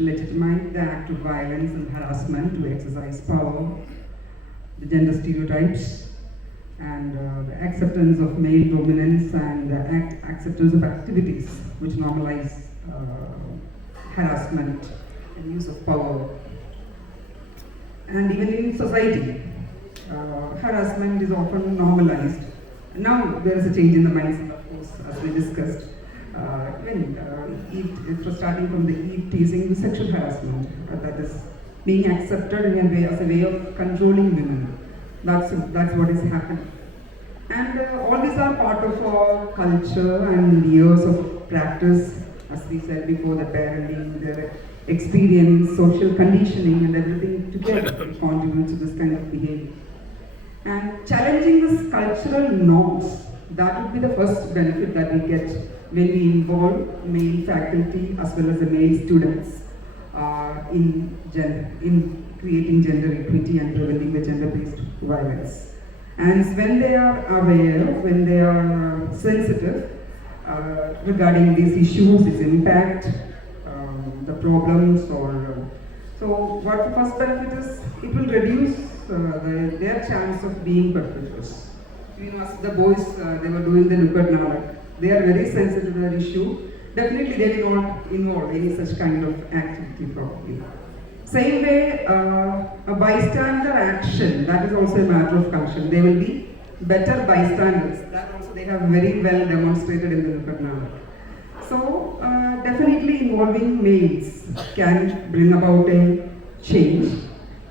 legitimize the act of violence and harassment to exercise power, the gender stereotypes, and the acceptance of male dominance and the acceptance of activities which normalize harassment and use of power. And even in society, harassment is often normalized. Now there is a change in the mindset, of course, as we discussed. Starting from the eve teasing, the sexual harassment that is being accepted in a way as a way of controlling women. That's what is happening. And all these are part of our culture and years of practice, as we said before, the parenting, the experience, social conditioning, and everything together contributes to this kind of behavior. And challenging these cultural norms, that would be the first benefit that we get when we involve male faculty as well as the male students in creating gender equity and preventing the gender-based violence. And when they are aware, when they are sensitive regarding these issues, its impact, the problems, so what the first benefit is, it will reduce their chance of being perpetrators. You know, as the boys, they were doing the Nukkad Nalak, they are very sensitive to that issue. Definitely they will not involve any such kind of activity probably. Same way, a bystander action, that is also a matter of culture. They will be better bystanders. That also they have very well demonstrated in the Nukkad Nalak. So, definitely involving males can bring about a change.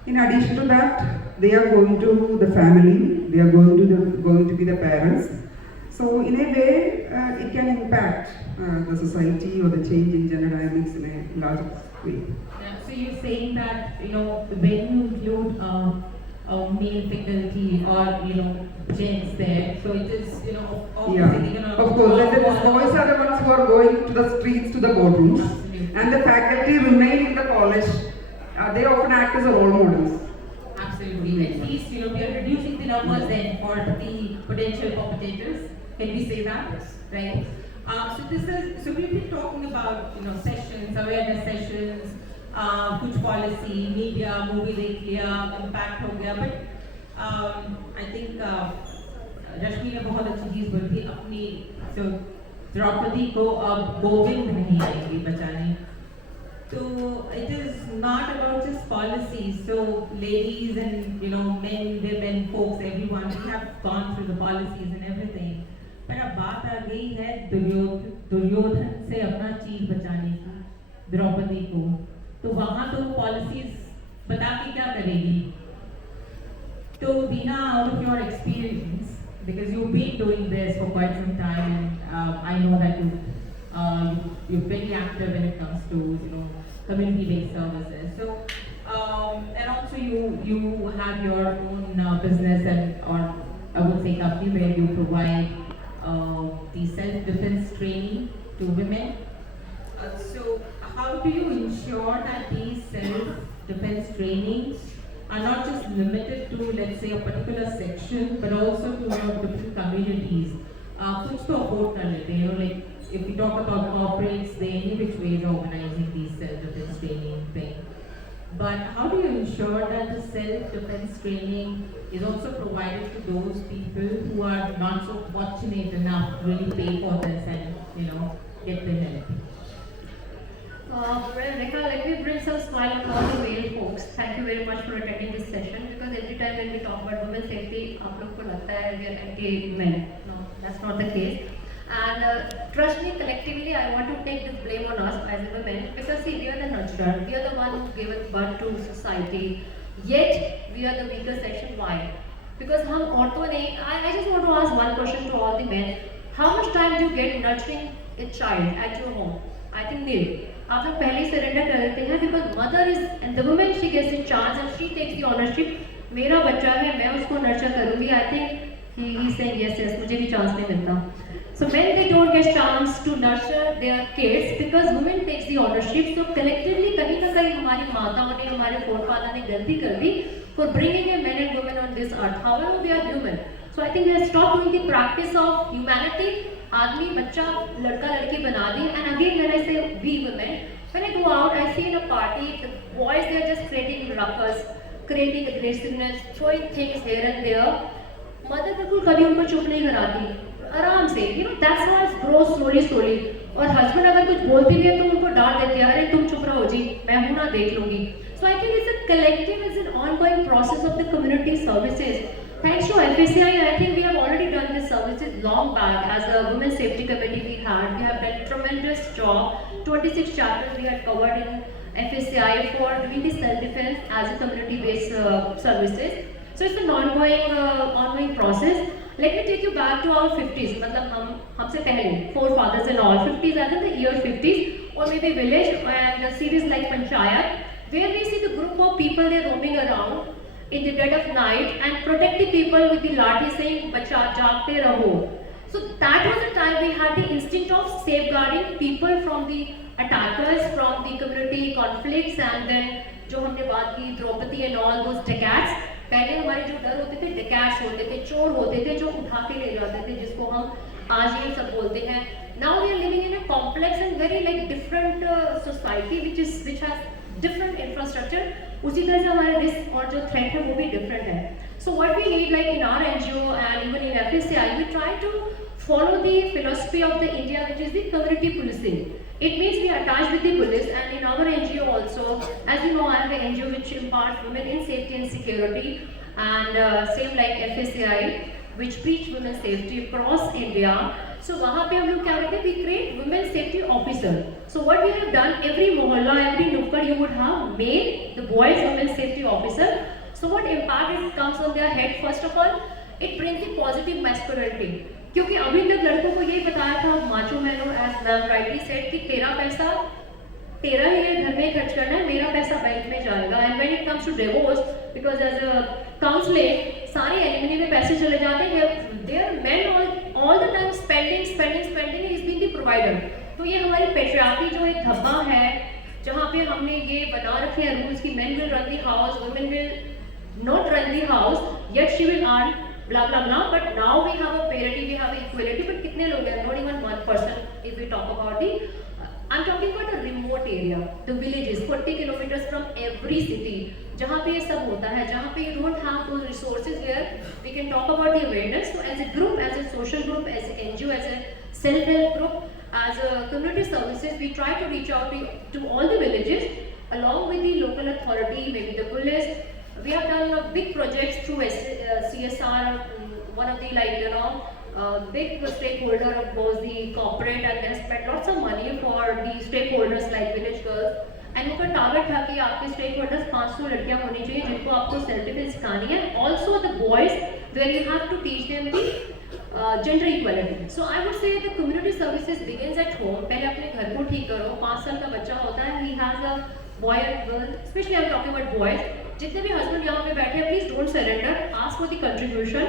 In addition to that, they are going to the family, they are going to be the parents. So, in a way, it can impact the society or the change in gender dynamics in a large way. Yeah, so you're saying that, you know, when you include male faculty or, gents there, so it is, obviously, of course, the boys are the ones who are going to the streets, to the boardrooms, and the faculty remain in the college. They often act as role models. Absolutely. At least, we are reducing the numbers then for the potential perpetrators. Can we say that? Yes. Right? So we've been talking about, sessions, awareness sessions, कुछ policy, media, movie देख लिया, impact हो गया, but I think रश्मि ने बहुत अच्छी चीज बोली थी अपनी, so द्रौपदी को अब गोविंद नहीं आएंगे बचाने. So it is not about just policies. So ladies and men, women, folks, everyone, we have gone through the policies and everything. पर अब बात आ गई है दुर्योधन से अपना चीज बचाने की, द्रौपदी को. तो वहाँ तो पॉलिसीज बता के क्या करेगी? तो Veena, out of your experience, because you've been doing this for quite some time, and I know that you're very active when it comes to community-based services. So and also you have your own business or I would say company where you provide the self-defense training to women. So how do you ensure that these self-defense trainings are not just limited to, let's say, a particular section, but also to different communities? Kuch to afford kar lete hain, like if we talk about corporates, they any which ways are organizing these self-defense training thing. But how do you ensure that the self-defense training is also provided to those people who are not so fortunate enough to really pay for this and get the help? Well, Rekha, let me bring some smile on all the male folks. Thank you very much for attending this session, because every time when we talk about women's safety, aap log ko lagta hai we are anti-men. No, that's not the case. And trust me, collectively, I want to take this blame on us as women, because see, we are the nurturer, we are the one who given birth to society, yet we are the weaker section. Why? Because I just want to ask one question to all the men. How much time do you get nurturing a child at your home? I think nil. आप लोग पहले ही surrender कर देते हैं, because mother is and the woman, she gets the chance and she takes the ownership. मेरा बच्चा है, मैं उसको nurture करूँगी. I think he's saying yes, मुझे भी chance नहीं मिलता. So when they don't get chance to nurture their kids, because women takes the ownership, so collectively कहीं ना कहीं हमारी माताओं ने, हमारे forefathers ने गलती कर दी for bringing a men and women on this earth. However, we are human. So I think we have stopped doing the practice of humanity. आदमी बच्चा लड़का लड़की बना दी, and again when I say we women, When I go out, I see in a party, the boys, they're just creating ruckus, creating aggressiveness, throwing things here and there. Mother बिल्कुल कभी उनको चुप नहीं कराती, आराम से, that's how it grows slowly. और husband अगर कुछ बोलती भी है तो उनको डांट देती है, अरे तुम चुप रहो जी, मैं हूँ ना देख लूँगी. So I think it's a collective, it's an ongoing process of the community services. Thanks to FSCI, I think we have already done this services long back. As a Women's Safety Committee we have done tremendous job. 26 chapters we had covered in FSCI for doing the self-defense as a community-based services. So it's an ongoing process. Let me take you back to our 50s. मतलब हमसे पहले forefathers and all 50s, as in the year 50s, or maybe village and a series like Panchayat, where we see the group of people they roaming around in the dead of night and protecting people with the lathi saying "Bacha jaagte raho." So that was the time we had the instinct of safeguarding people from the attackers, from the community conflicts, and then जो हमने बात की Draupadi and all those decades. पहले हमारे जो डर होते थे डेकैट्स होते थे, चोर होते थे जो उठा के ले जाते थे, जिसको हम आज ये सब बोलते हैं. Now we are living in a complex and very like different society which has different infrastructure. उसी तरह से हमारे रिस्क और जो थ्रेट है वो भी डिफरेंट है. So what we need, like in our NGO and even in FSCI, we try to follow the philosophy of the India, which is the community policing. It means we are attached with the police, and in our NGO also, as you know, I have an NGO which imparts women in safety and security, and same like FSCI, which preach women's safety across India. So वहाँ पे हम लोग क्या करते हैं? We create women's safety officer. So what we have done, every mohalla, every nukkad, you would have male, the boys women's safety officer. So what impact it comes on their head? First of all, it brings the positive masculinity. क्योंकि अभी तक लड़कों को यही बताया था माचो मैनो एज मैम राइटली सेड कि तेरा पैसा तेरा ही घर में खर्च करना है, मेरा पैसा बैंक में जाएगा. And when it comes to divorce, because as a counselling सारे एलिमनी में पैसे चले जाते हैं, their men all the time spending is being the provider. तो ये हमारी पेट्रियार्की जो एक धब्बा है, जहाँ पे हमने ये बना रखे हैं रूल्स कि men will run the house, women will not run the house, yet she will earn blah blah blah. But now we have a parity, we have equality. But कितने लोग हैं? Not even 1%. If we talk about the, I'm talking about the remote area, the villages, 40 kilometers from every city, जहाँ पे ये सब होता है, जहाँ पे you don't have those resources where we can talk about the awareness. So as a group, as a social group, as an NGO, as a self-help group, as a community services, we try to reach out to all the villages along with the local authority, maybe the police. We have done big projects through CSR. One of the big stakeholder was the corporate, and they spent lots of money for the stakeholders like village girls. And उनका target था कि आपके stakeholders 500 लड़कियां होनी चाहिए जिनको आपको self defence सिखानी है. Also the boys, where you have to teach them the gender equality. So I would say the community services begins at home. पहले अपने घर को ठीक करो. 5 साल का बच्चा होता है, he has a boy and girl. Especially I'm talking about boys. जितने भी हस्बैंड यहाँ पे बैठे हैं, please don't surrender, ask for the contribution.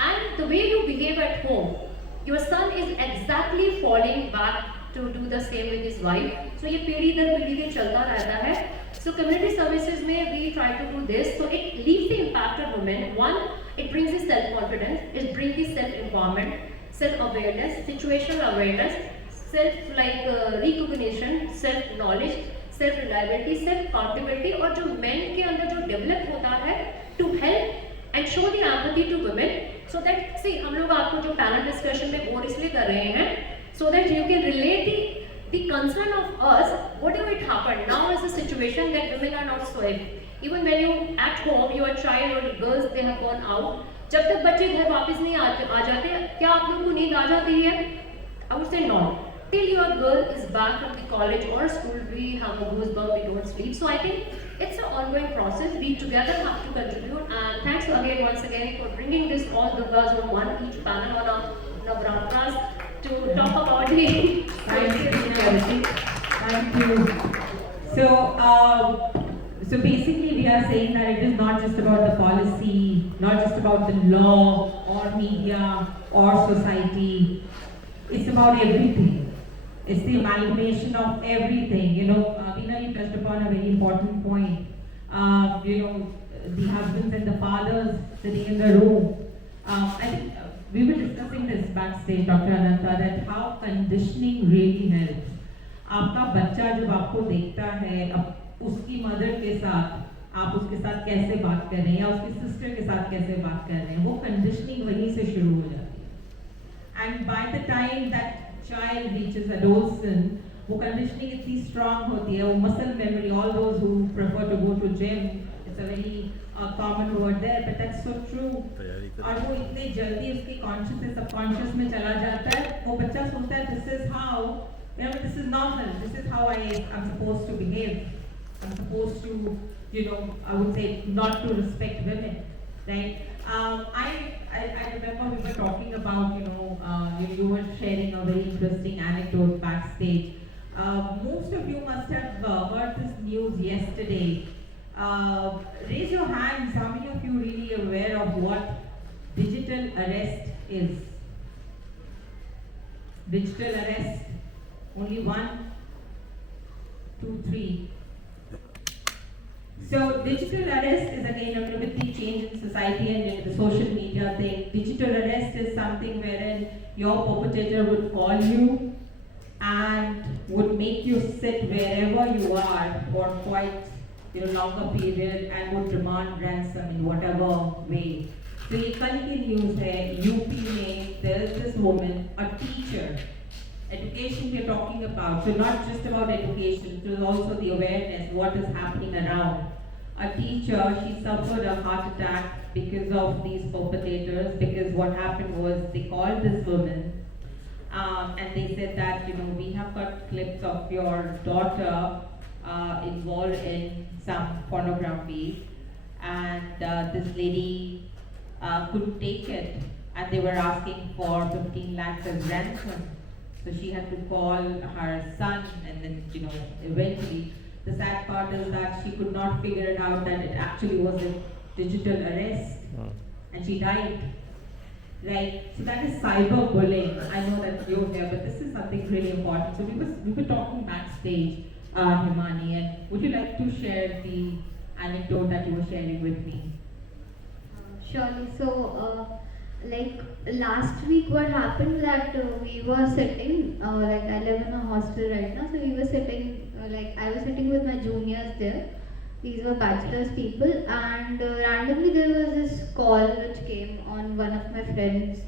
And the way you behave at home, your son is exactly following back to do the same with his wife. So ये पीढ़ी दर पीढ़ी के चलता रहता है. सो कम्युनिटी सर्विसेज में we try to do this. So it leaves the impact on women. One, it brings the self confidence, it brings the self empowerment, self awareness, situational awareness, self recognition, self knowledge, self reliability, self accountability. और जो men के अंदर जो develop होता है to help and show the empathy to women, so that see हम लोग आपको जो पैनल डिस्कशन में बोर इसलिए कर रहे हैं, so that you can relate the concern of us, whatever it happened. Now is a situation that women are not safe. Even when you at home, your child or girls, they have gone out. जब तक बच्चे घर वापस नहीं आ जाते, क्या आप लोगों को नींद आ जाती है? I would say not. Till your girl is back from the college or school, we have a goosebump, we don't sleep. So I think it's an ongoing process. We together have to contribute. And thanks again, once again, for bringing this all the girls on one each panel on our Navratras to talk about the. Thank you. Thank you. So basically we are saying that it is not just about the policy, not just about the law or media or society. It's about everything. It's the amalgamation of everything. Veena, you touched upon a very important point. The husbands and the fathers sitting in the room. I think we were discussing this backstage, Dr. Ananta, that how conditioning really helps. आपका बच्चा जब आपको देखता है अब उसकी mother के साथ आप उसके साथ कैसे बात कर रहे हैं या उसकी सिस्टर के साथ कैसे बात कर रहे हैं, वो कंडीशनिंग वहीं से शुरू हो जाती है। And by the time that child reaches adolescence, वो कंडीशनिंग इतनी स्ट्रांग होती है, वो muscle memory, all those who prefer to go to gym, it's a very common word there, but that's so true. और वो इतने जल्दी उसके कॉन्शियस से सबकॉन्शियस में चला जाता है, वो बच्चा सोचता है this is how, you know, this is normal, this is how I'm supposed to behave, I'm supposed to, you know, I would say not to respect women, right? I remember we were talking about, you were sharing a very interesting anecdote backstage. Most of you must have heard this news yesterday. Raise your hands, how many of you really aware of what digital arrest is? Digital arrest. Only 1, 2, 3. So digital arrest is again with the change in society and the social media thing. Digital arrest is something wherein your perpetrator would call you and would make you sit wherever you are for quite longer period and would demand ransom in whatever way. So ये कल की news है, UP में there is this woman, a teacher. Education we are talking about, so not just about education, it is also the awareness, what is happening around. A teacher, she suffered a heart attack because of these perpetrators, because what happened was they called this woman and they said that, we have got clips of your daughter involved in some pornography, and this lady couldn't take it, and they were asking for 15 lakhs as ransom. So she had to call her son, and then, eventually, the sad part is that she could not figure it out that it actually was a digital arrest, and she died. Right? So that is cyberbullying. I know that you're there, but this is something really important. So we were talking backstage, Himani, and would you like to share the anecdote that you were sharing with me? Surely. So, like last week, what happened that we were sitting, like I live in a hostel right now, so we were sitting, like I was sitting with my juniors there. These were bachelor's people, and randomly there was this call which came on one of my friend's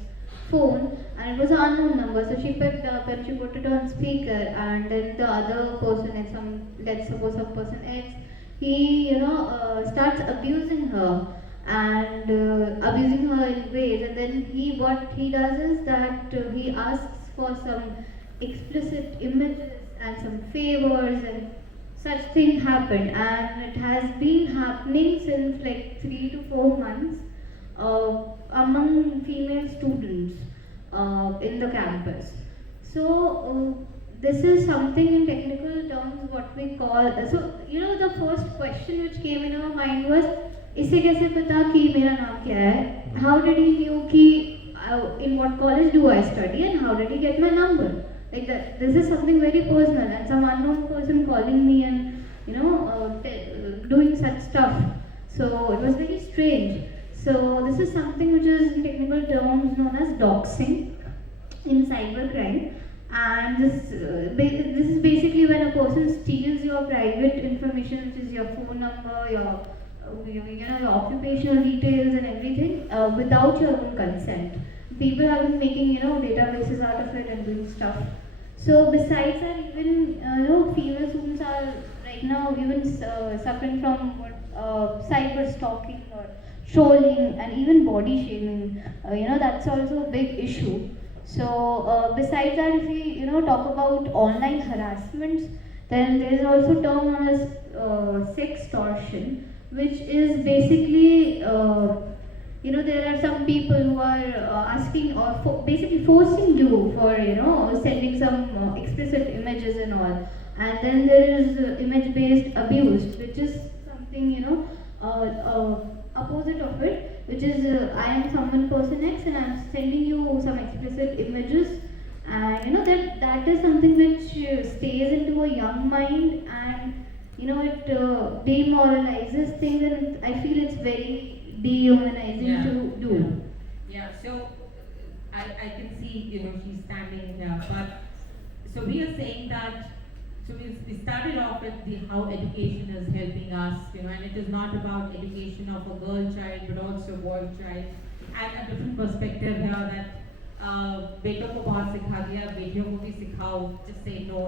phone, and it was an unknown number. So she picked up and she put it on speaker, and then the other person, like let's suppose some person X, he starts abusing her. And abusing her in ways, and then what he does is that he asks for some explicit images and some favors, and such thing happened, and it has been happening since like 3 to 4 months among female students in the campus. So this is something in technical terms what we call, the first question which came in our mind was, इसे कैसे पता कि मेरा नाम क्या है? How did he knew कि in what college do I study, and how did he get my number? Like that, this is something very personal, and some unknown person calling me and doing such stuff. So it was very strange. So this is something which is in technical terms known as doxing in cybercrime, and this is basically when a person steals your private information, which is your phone number, your occupational details and everything without your own consent. People have been making databases out of it and doing stuff. So besides that, even female students are right now even suffering from cyber stalking or trolling and even body shaming. That's also a big issue. So besides that, if we talk about online harassments, then there is also a term known as sextortion, which is basically, there are some people who are asking or basically forcing you for, sending some explicit images and all. And then there is image-based abuse, which is something, opposite of it, which is I am someone person X and I am sending you some explicit images. And, that is something which stays into a young mind, and it demoralizes things, and I feel it's very dehumanizing to do. Yeah, so I can see, she's standing there, but so we are saying that So we started off with how education is helping us, and it is not about education of a girl child but also a boy child, and a different perspective here that बेटों को बहुत सिखा दिया, बेटियों को भी सिखाओ. Just say no.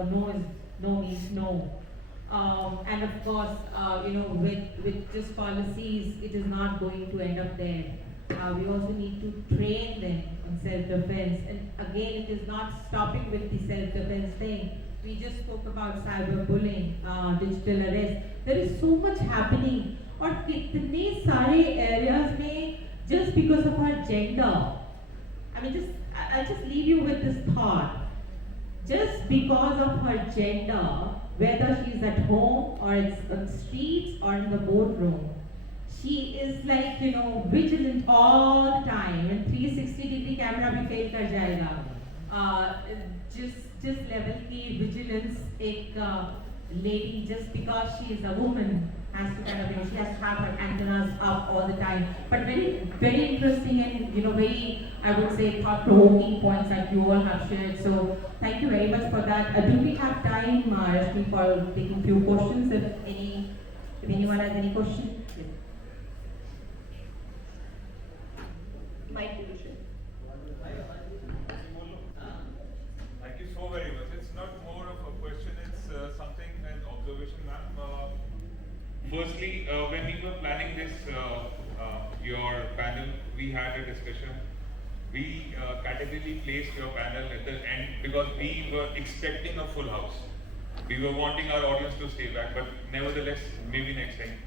No means no. And of course, with just policies, it is not going to end up there. We also need to train them on self-defense. And again, it is not stopping with the self-defense thing. We just spoke about cyberbullying, digital arrest. There is so much happening. और कितने सारे areas में just because of our gender. I'll just leave you with this thought. Just because of her gender, whether she's at home or it's on the streets or in the boardroom, she is like, vigilant all the time. And 360-degree camera भी fail कर जाएगा. Just level की vigilance एक lady, just because she is a woman, has to she has to have her antennas up all the time. But very, very interesting and very, I would say, thought-provoking points that you all have shared. So thank you very much for that. Do we have time, Rashmi, for taking few questions? If anyone has any question? Yes. Mike division. Thank you so very much. It's not more of a question, it's something, an observation, ma'am. Firstly, when we were planning this, your panel, we had a discussion. We categorically placed your panel at the end because we were expecting a full house. We were wanting our audience to stay back, but nevertheless, maybe next time.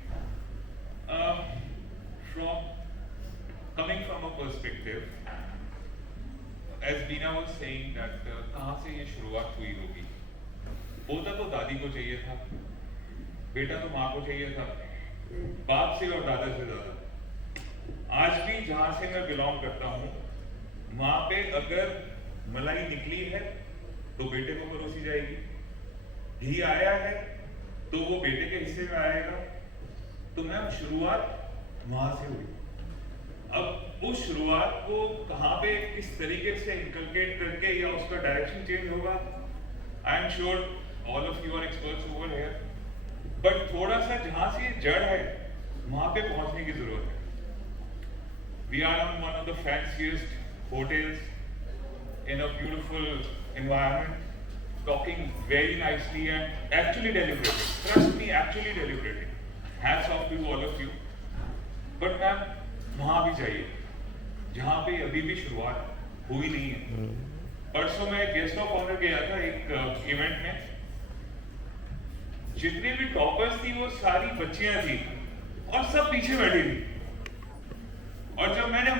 Coming from a perspective, as Beena was saying that कहाँ से ये शुरुआत हुई होगी? पोता तो दादी को चाहिए था, बेटा तो माँ को चाहिए था, बाप से और दादा से ज़्यादा। आज भी जहाँ से मैं बिलोंग करता हूँ, वहाँ पे अगर मलाई निकली है, तो बेटे को परोसी जाएगी। घी आया है, तो वो बेटे के हिस्से में आएगा। तो मैम शुरुआत वहाँ से हुई। अब उस शुरुआत को कहाँ पे किस तरीके से इनकलकेट करके या उसका डायरेक्शन चेंज होगा, I am sure all of you are experts over here, but थोड़ा सा जहाँ से जड़ है वहाँ पे पहुँचने की जरूरत है। We are on one of the fanciest hotels in a beautiful environment, talking very nicely and actually deliberating, trust me, actually deliberating. Hats off to all of you. But ma'am वहाँ भी चाहिए जहाँ पे अभी भी शुरुआत हुई नहीं है। परसों मैं गेस्ट ऑफ ऑनर गया था एक इवेंट में, जितने भी टॉपर्स थी वो सारी बच्चियां थी और सब पीछे बैठी थी। और जब मैंने